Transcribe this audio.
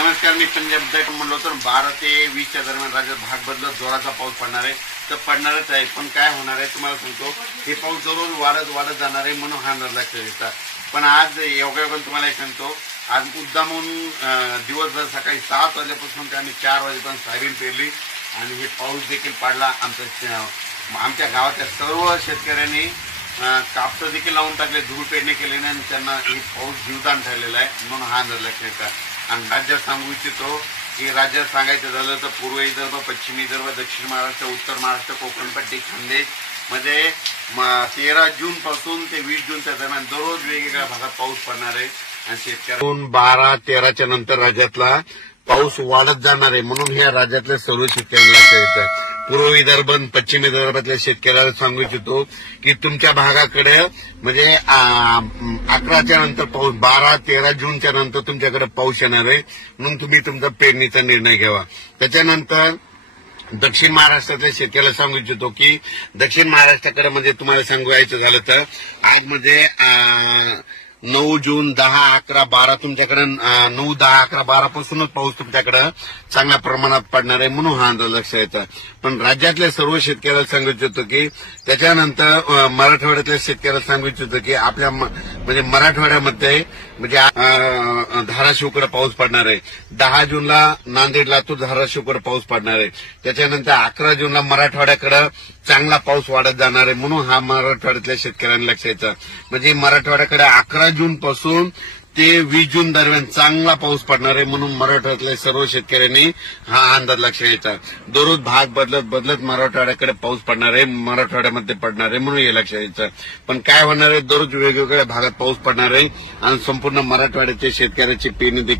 नमस्कार, मी संजय बुद्धाक म्हणलो तर 12 ते 20च्या दरम्यान राज्यात भाग बदलत जोराचा पाऊस पडणार आहे. तर पडणारच आहे, पण काय होणार आहे तुम्हाला सांगतो. हे पाऊस दररोज वाढत जाणार आहे म्हणून हा अंदाज लक्षात येतात. पण आज योगायोगाने तुम्हाला एक सांगतो, आज मुद्दामून दिवसभर सकाळी 7 वाजल्यापासून ते आम्ही 4 वाजेपर्यंत सोयाबीन पेरली आणि हे पाऊस देखील पडला. आमच्या गावाच्या सर्व शेतकऱ्यांनी कापसं देखील लावून टाकले, धूळ पेरणी केल्याने आणि त्यांना हे पाऊस जीवदान ठरलेला आहे म्हणून हा अंदाज लक्षात येतात. आणि राज्यात सांगू इच्छितो की राज्यात सांगायचं झालं तर पूर्व विदर्भ, पश्चिम विदर्भ, दक्षिण महाराष्ट्र, उत्तर महाराष्ट्र, कोकणपट्टी, खानदेश मध्ये 13 जून पासून ते 20 जूनच्या दरम्यान दररोज वेगवेगळ्या भागात पाऊस पडणार आहे. आणि शेतकऱ्यांना 12-13च्या नंतर राज्यातला पाऊस वाढत जाणार आहे म्हणून ह्या राज्यातल्या सर्व शेतकऱ्यांना लक्षात येतं. पूर्व विदर्भ, पश्चिम विदर्भातल्या शेतकऱ्याला सांगू इच्छितो की तुमच्या भागाकडे म्हणजे 11च्या नंतर पाऊस, 12-13 जूनच्या नंतर तुमच्याकडे पाऊस येणार आहे म्हणून तुम्ही तुमचा पेरणीचा निर्णय घ्यावा. त्याच्यानंतर दक्षिण महाराष्ट्रातल्या शेतकऱ्याला सांगू इच्छितो की दक्षिण महाराष्ट्राकडे म्हणजे तुम्हाला सांगायचं झालं तर आज म्हणजे 9 जून, 10, 11, 12 तुमच्याकडे 9, 10, 11, 12 पासूनच पाऊस तुमच्याकडे चांगल्या प्रमाणात पडणार आहे म्हणून हा अंदाज लक्षात येतं. पण राज्यातल्या सर्व शेतकऱ्याला सांगू इच्छितो की त्याच्यानंतर मराठवाड्यातल्या शेतकऱ्याला सांगू इच्छितो की आपल्या म्हणजे मराठवाड्यामध्ये म्हणजे धाराशिवकडे पाऊस पडणार आहे. 10 जूनला नांदेड, लातूर, धाराशिवकडे पाऊस पडणार आहे. त्याच्यानंतर 11 जूनला मराठवाड्याकडे चांगला पाऊस वाढत जाणार आहे म्हणून हा मराठवाड्यातल्या शेतकऱ्यांना लक्षात येतं. म्हणजे मराठवाड्याकडे 11 जून पासून ते 20 जून दरम्यान चांगला पाऊस पडणार आहे म्हणून मराठवाड्यातल्या सर्व शेतकऱ्यांनी हा अंदाज लक्षात येतात. दररोज भाग बदलत मराठवाड्याकडे पाऊस पडणार आहे, मराठवाड्यामध्ये पडणार आहे म्हणून हे लक्षात येतं. पण काय होणार आहे, दररोज वेगवेगळ्या भागात पाऊस पडणार आहे आणि संपूर्ण मराठवाड्याच्या शेतकऱ्याची पेरणी देखील